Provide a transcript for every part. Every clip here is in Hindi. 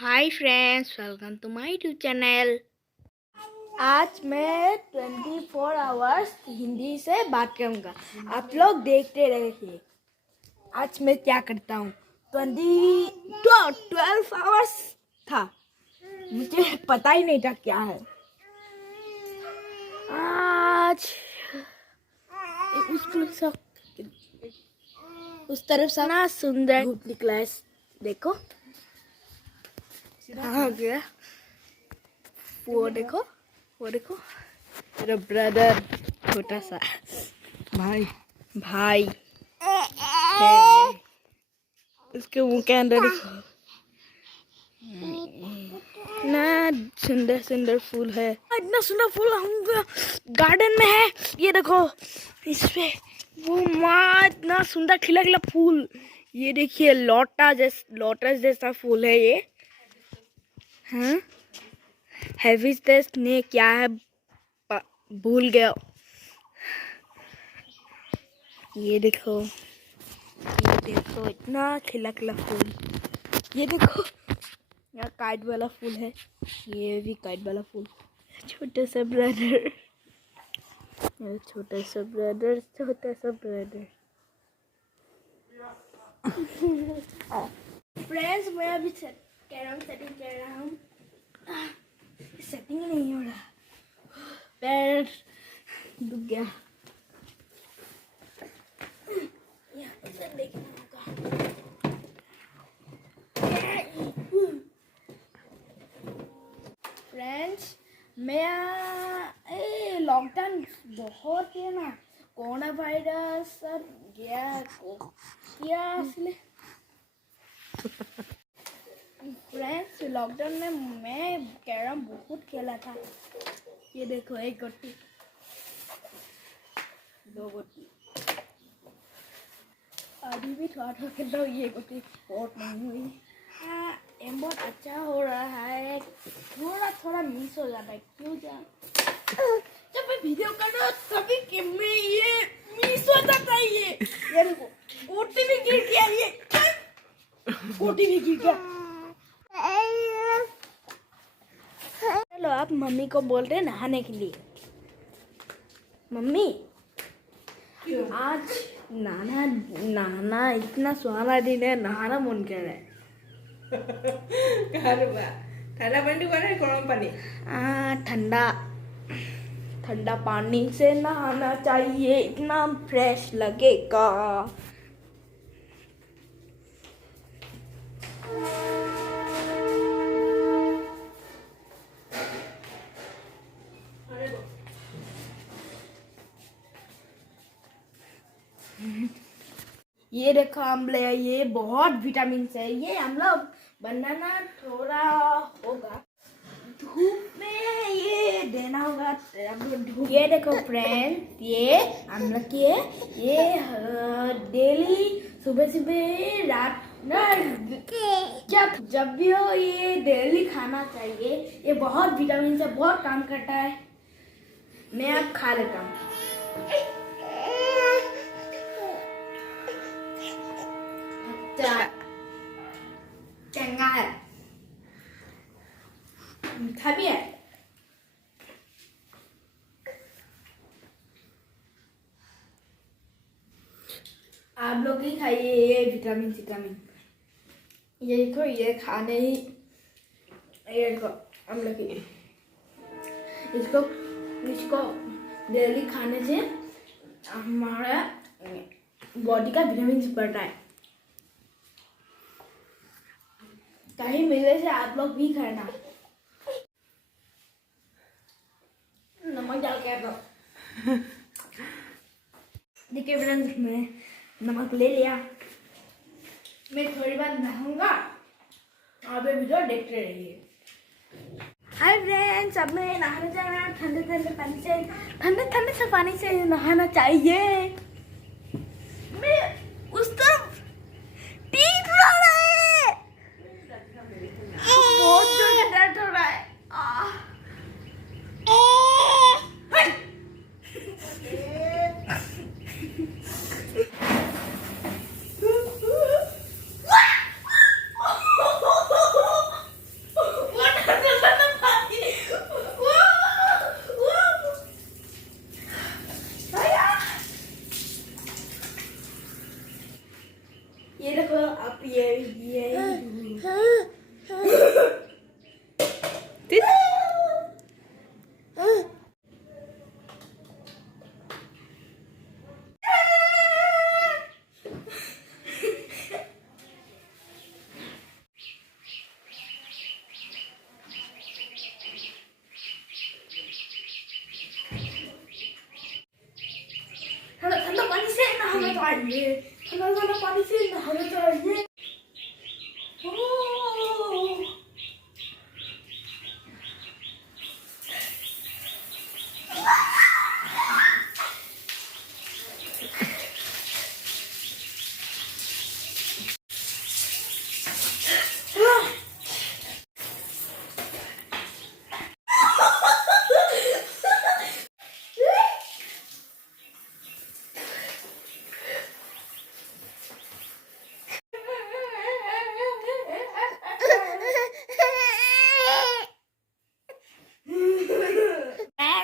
Hi friends, welcome to my YouTube channel. आज मैं 24 आवर्स हिंदी से बात करूँगा। आप लोग देखते रहिए। आज मैं क्या करता हूँ। 12 आवर्स था, मुझे पता ही नहीं था क्या है। आज उस तरफ से ना सुंदर धूप निकला है। देखो कहाँ गया वो देखो मेरा ब्रदर, छोटा सा भाई है। उसके मुंह के अंदर देखो ना, सुंदर सुंदर फूल है। इतना सुंदर फूल हम गार्डन में है। ये देखो इस पे वो माँ, इतना सुंदर खिला खिला फूल। ये देखिए लोटस जैसा फूल है ये। हाँ, हैविस द स्नेक क्या है भूल गया। ये देखो इतना खिला खिला फूल। ये देखो यहाँ काइट वाला फूल है, ये भी काइट वाला फूल। छोटा सा ब्रदर, छोटा सा ब्रदर। फ्रेंड्स, मैं अभी कैरम सेटिंग कर रहा हूँ। सेटिंग नहीं हो रहा, पैर दुख गया। इधर देखना होगा। फ्रेंड्स, मैं लॉकडाउन बहुत है ना, कोरोना वायरस सब गया क्या असली। फ्रेंड्स, लॉकडाउन में मैं कैरम बहुत खेला था। ये देखो, एक गोटी, दो गोटी, अभी भी थोड़ा थोड़ा खेल रहा हूँ। ये गोटी बहुत नहीं हुई। एम बहुत अच्छा हो रहा है, थोड़ा थोड़ा मिस हो जाता है। क्यों जब मैं वीडियो कर रहा हूँ तभी कि मैं ये मिस हो जाता है। ये देखो, गोटी भी गिर गया। ये गोटी भी गिर गया। चलो, आप मम्मी को बोल रहे नहाने के लिए। मम्मी, आज नहाना इतना सुहाना दिन है, नहाना मन कर रहा है। ठंडा पानी बना गरम पानी? ठंडा पानी से नहाना चाहिए, इतना फ्रेश लगेगा। ये देखो आमले, ये बहुत विटामिन है। ये आमला बनाना थोड़ा होगा, धूप में ये देना होगा। ये देखो फ्रेंड, ये आमला की है। ये डेली सुबह सुबह रात जब भी हो ये डेली खाना चाहिए। ये बहुत विटामिन से बहुत काम करता है। मैं अब खा लेता हूँ। चंगा है, मीठा भी है। आप लोग ही खाइए ये विटामिन। ये देखो, ये खाने ही, ये देखो हम लोग इसको डेली खाने से हमारा बॉडी का विटामिन बढ़ता है। कहीं मिले से आप लोग भी खाना। नमक डाल के दो। देखिए फ्रेंड्स, मैं नमक ले लिया। मैं थोड़ी बार नहाऊंगा, आप ये वीडियो देखते रहिए। हाय फ्रेंड्स, अब मैं नहाने जा रहा हूँ। ठंडे से पानी से नहाना चाहिए। मैं उस तरफ पीट रहा है, बहुत जोर से दर्द हो रहा है। हमें ठंडा वाला पानी से नहाना चाहिए।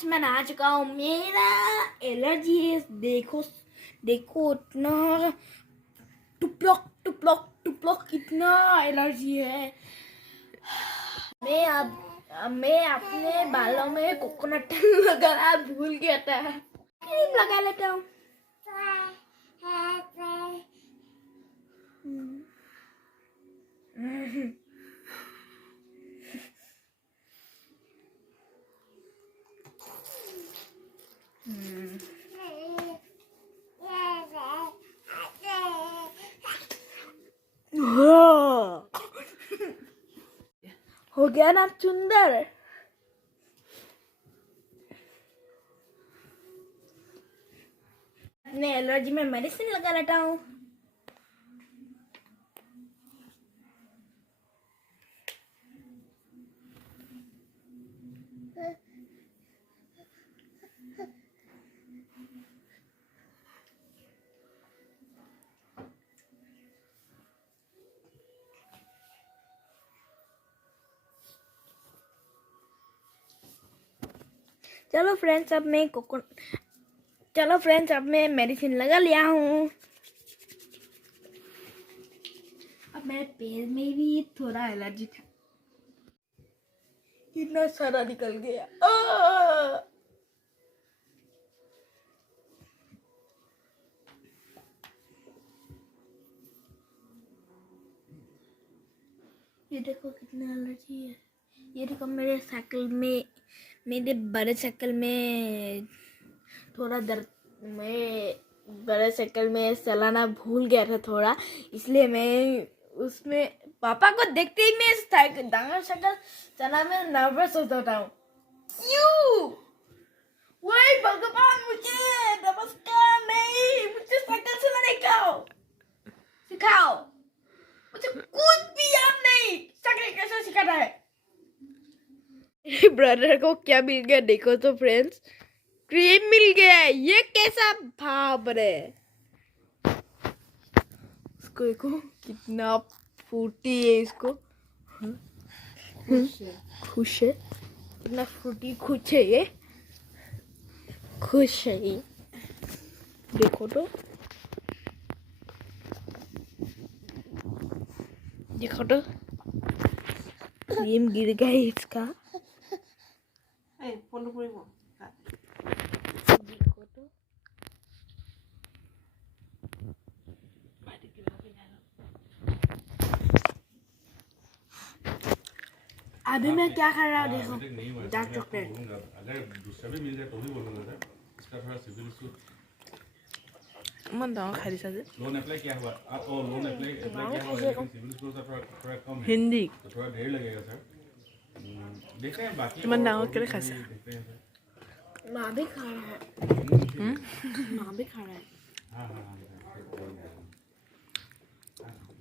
मैं नहा चुका हूँ। मेरा एलर्जी है, देखो देखो इतना टुपलॉक टुपलॉक टुपलॉक इतना एलर्जी है। मैं अपने बालों में कोकोनट लगाना भूल गया था, क्रीम लगा लेता हूँ। हो गया ना सुंदर। अपने एलर्जी में मेडिसिन लगा लेता हूँ। चलो फ्रेंड्स, अब मैं मेडिसिन लगा लिया हूँ। अब मेरे पैर में भी थोड़ा एलर्जी था, इतना सारा निकल गया। ये देखो कितना एलर्जी है। ये देखो मेरे बड़े साइकिल में थोड़ा दर्द, मैं बड़े साइकिल में चलाना भूल गया था थोड़ा, इसलिए मैं उसमें पापा को देखते ही मैं साइकिल चलाने में नर्वस हो जाता हूँ। क्यों? वही भगवान, मुझे नमस्कार नहीं, मुझे साइकिल चलाने सिखाओ। मुझे कुछ भी याद नहीं, साइकिल कैसे सिखाना है। ब्रदर को क्या मिल गया देखो तो फ्रेंड्स, क्रीम मिल गया है। ये कैसा भाव रे, इसको देखो कितना फ्रूटी है। इसको खुश है, इतना फ्रूटी खुश है ये, खुश है ये। देखो तो, देखो तो क्रीम गिर गया इसका। देखो तो, अभी मैं क्या कर रहा हूँ देखो, डार्क चॉकलेट। अगर दूसरा भी मिल जाए तो भी बोलूंगा सर, इसका थोड़ा सिविल इशू। मन दाओ खाली साजे लोन अप्लाई किया हुआ आप, और लोन अप्लाई किया हुआ है, लेकिन सिविल स्कोर का थोड़ा कम है, हिंदी तो थोड़ा देर लगेगा सर। देखते हैं बाकी मन दाओ और करे भी खासे देखते हैं सर। माँ भी खा रहा है, माँ भी खा रहा है, हाँ हाँ हाँ,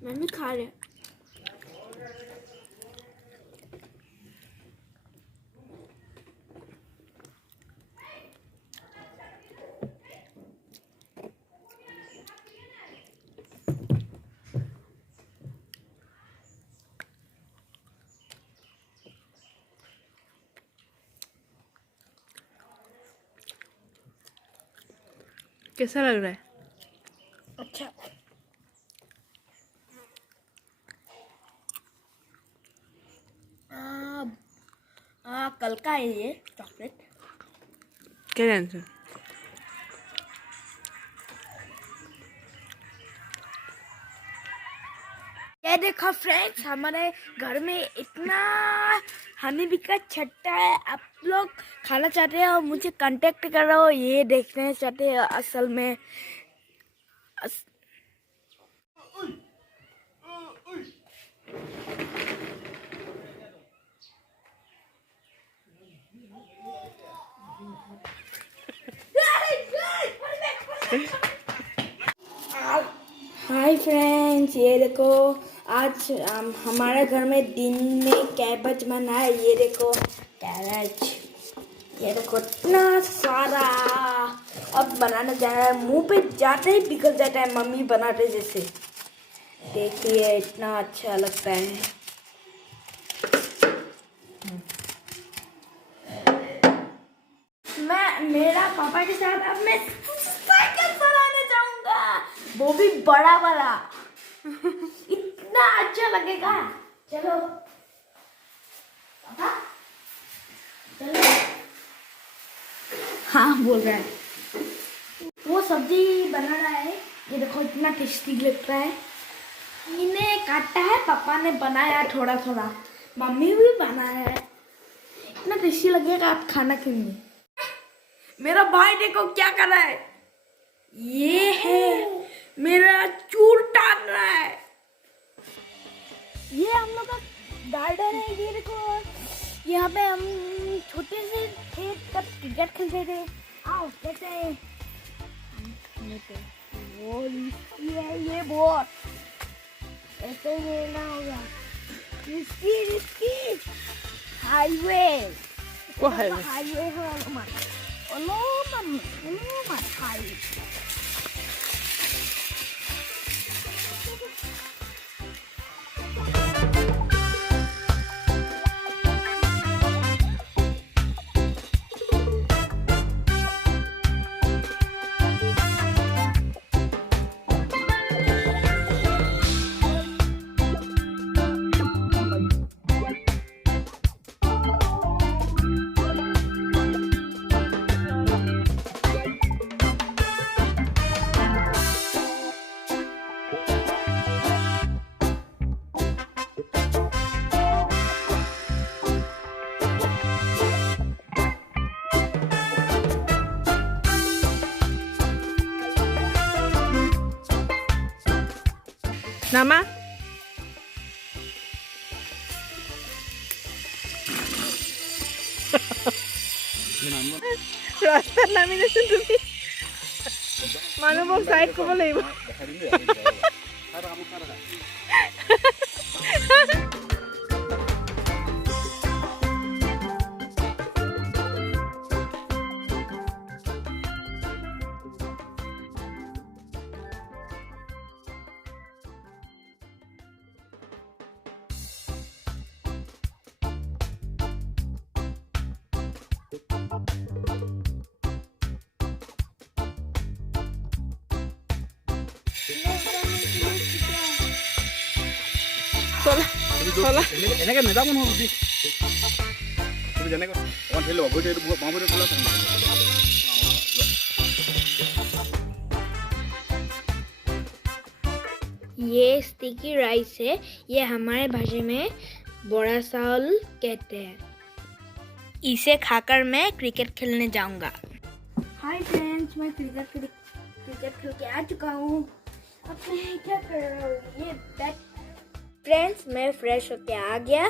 मैं भी खा रहा। कैसा लग रहा है? अच्छा, कल का है ये चॉकलेट। क्या आंसर? ये देखो फ्रेंड्स, हमारे घर में इतना हनी बी का छट्टा है। आप लोग खाना चाहते हो मुझे कांटेक्ट करो, ये देखने चाहते हो असल में हाय फ्रेंड्स, ये देखो आज हमारे घर में दिन में कैबेज बना है। ये देखो कैबेज, ये देखो इतना सारा। अब बनाने जा रहा है, मुंह पे जाते ही पिघल जाता है मम्मी बनाते जैसे। देखिए इतना अच्छा लगता है। मेरा पापा के साथ अब मैं साइकिल चलाने जाऊंगा, वो भी बड़ा वाला। इतना अच्छा लगेगा। चलो पापा, चलो। हाँ बोल रहा है। वो सब्जी बना रहा है। ये देखो इतना टेस्टी लग रहा है। इन्हें काटा है, पापा ने बनाया थोड़ा थोड़ा, मम्मी भी बनाया है। इतना टेस्टी लगेगा, आप खाना खिलाएंगे। मेरा भाई देखो क्या कर रहा है। ये है मेरा चूर टान रहा है। ये हम लोग का गार्डन है। ये देखो यहाँ पे हम छोटे से थे तब क्रिकेट खेलते थे। आओ कैसे है वो रिस्की है, ये बहुत ऐसे लेना होगा। रिस्की रिस्की हाईवे, वो हाईवे हाईवे है हमारा। Alamak, hai. Nama? Rastar lamination তুমি মানুহক সাইড কৰিব লাগিব। এনেকে নেযাব নহয় বুদ্ধি তুমি যেনেকৈ অকণ ধৰি লওক ভৰিটো এইটো বাওঁ ভৰিটো খোলা থাকে। ये स्टिकी राइस है। ये हमारे भाषा में बड़ा चावल कहते हैं। इसे खाकर मैं क्रिकेट खेलने जाऊंगा। हाय फ्रेंड्स, मैं क्रिकेट खेल के आ चुका हूँ। अब मैं क्या कर रहा हूँ, ये बैट। फ्रेंड्स, मैं फ्रेश होके आ गया।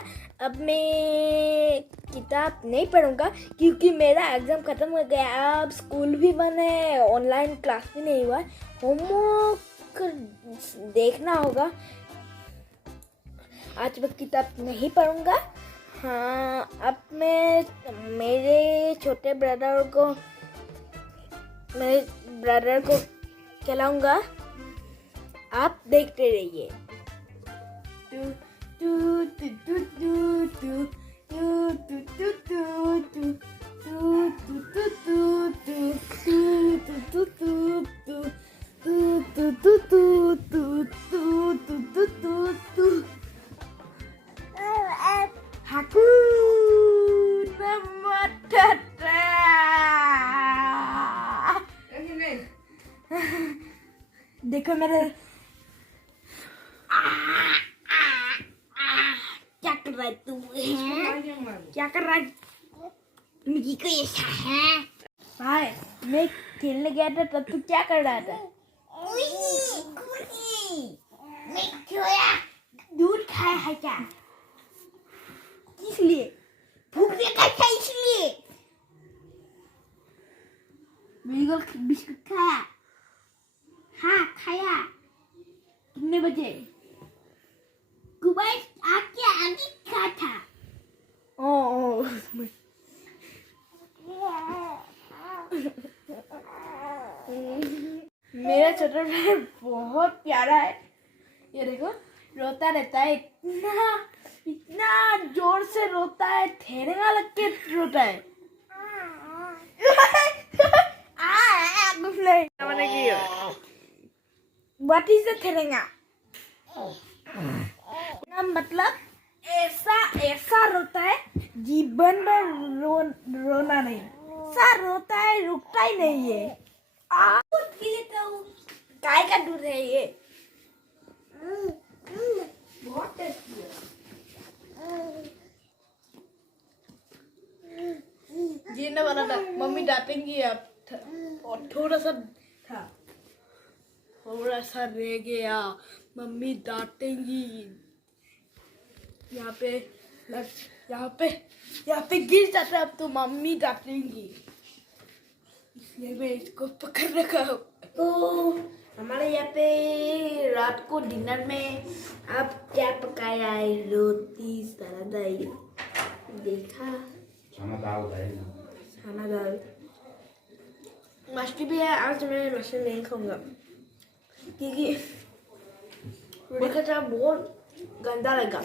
अब मैं किताब नहीं पढ़ूंगा क्योंकि मेरा एग्ज़ाम ख़त्म हो गया। अब स्कूल भी बंद है, ऑनलाइन क्लास भी नहीं हुआ। होमवर्क देखना होगा। आज मैं किताब नहीं पढ़ूंगा। हाँ, अब मैं मेरे छोटे ब्रदर को खिलाऊंगा। आप देखते रहिए। देखो मेरे क्या कर रहा है तू? क्या कर रहा है? मिकी को ऐसा है भाई। मैं खेलने गया था तब तू क्या कर रहा था? दूध खाया है क्या? इसलिए भूख लगा था इसलिए। बिल्कुल बिस्कुट खाया? हाँ खाया। कितने बजे? कुबैत आके आगे खा था। ओ उसमें मेरा छोटा भाई बहुत प्यारा है। ये देखो रोता रहता है, इतना इतना जोर से रोता है, ठेरेगा लग के रोता है। মানে কি What is the ठेरेगा? मतलब ऐसा ऐसा रोता है, जीवन में रोना नहीं, ऐसा रोता है, रुकता ही नहीं है। दूध पी लेता हूँ, गाय का दूध है ये, बहुत टेस्टी है। जीने वाला था, मम्मी डांटेंगी अब, और थोड़ा सा था, थोड़ा सा रह गया, मम्मी डांटेंगी। यहाँ पे गिर जाता है अब तो मम्मी डांटेंगी, इसलिए मैं इसको पकड़ रखा हूँ। तो हमारे यहाँ पे रात को डिनर में अब क्या पकाया है? रोटी सलाद देखा, चना दाल, मछली भी है। आज मैं मछली नहीं खाऊंगा क्योंकि रोटी का बहुत गंदा लगा।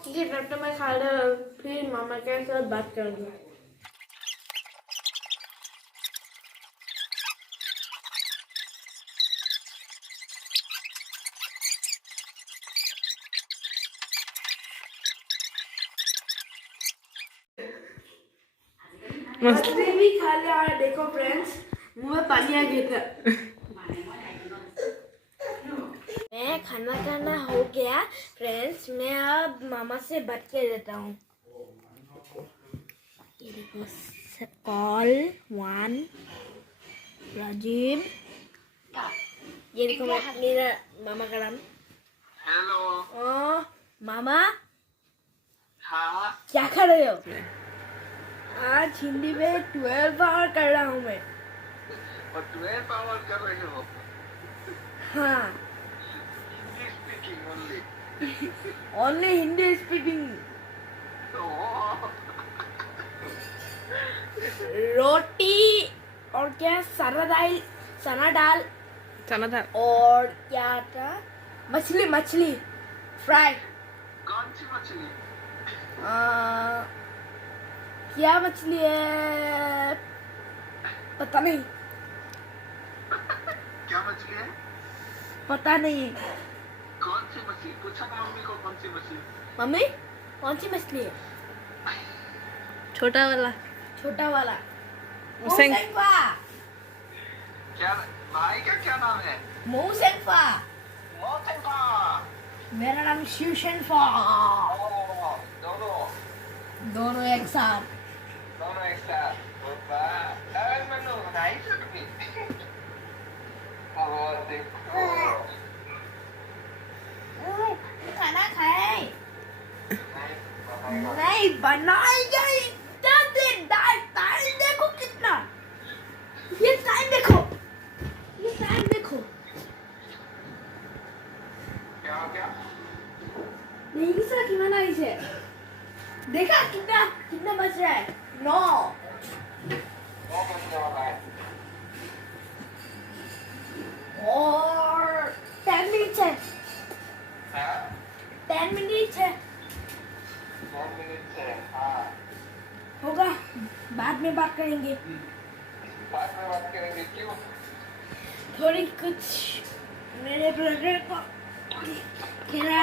ठीक है, तब तक मैं खा रहा, फिर मामा के साथ बात करूँगा। मछली भी खा लिया और देखो फ्रेंड्स, मुंह में पानी आ गया था। मैं खाना हो गया फ्रेंड्स, मैं अब मामा से बात कर लेता हूँ। ये देखो कॉल 1 राजीव, ये देखो मेरा मामा का नाम। हेलो मामा। हाँ क्या कर रहे हो? आज हिंदी में 12 आवर कर रहा हूँ मैं। और 12 आवर कर रहे हो? हाँ स्पीकिंग ओनली हिंदी स्पीकिंग। रोटी और क्या, चना दाल और क्या था, मछली फ्राई। कौन सी मछली? क्या मछली है पता नहीं। क्या मछली है? पता नहीं। कौन सी मछली? पूछा मम्मी को कौन सी मछली? मम्मी कौन सी मछली है? छोटा वाला मौसेंफा। क्या भाई का क्या नाम है? मौसेंफा। मोसेंफा। मेरा नाम शिवशेनफा। दोनों एक साथ। अरे मैंने नहीं सकती। देखो खाना खाए नहीं बनाएगा, इतना देर टाइम देखो कितना, ये टाइम देखो क्या नहीं सर कि मना इसे देखा कितना बच रहा है? 9 और 10 मिनट है। 10 मिनट है होगा, बाद में बात करेंगे। क्यों? थोड़ी कुछ मेरे ब्रदर को खिला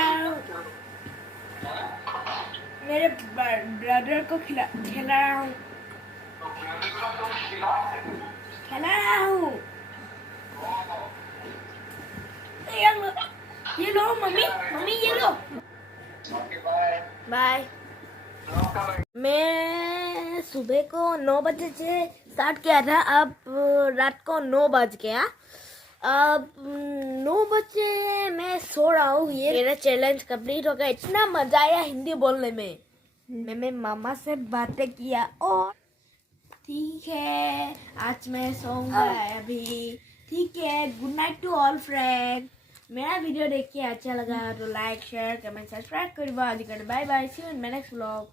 रहा हूँ। ये लो मम्मी, मम्मी ये लो। Okay bye. बाय। मैं सुबह को 9 बजे से स्टार्ट किया था, अब रात को 9 बज गया। अब 9 बजे मैं सो रहा हूँ। ये मेरा चैलेंज कंप्लीट हो गया। इतना मजा आया हिंदी बोलने में। मैंने मामा से बातें किया और ठीक है आज मैं सोऊंगा अभी। ठीक है, good night to all friend. मेरा वीडियो देख के अच्छा लगा तो लाइक शेयर कमेंट सब्सक्राइब करिबा। आज का bye bye, see you in my next vlog.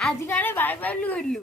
आज का बाय बाय।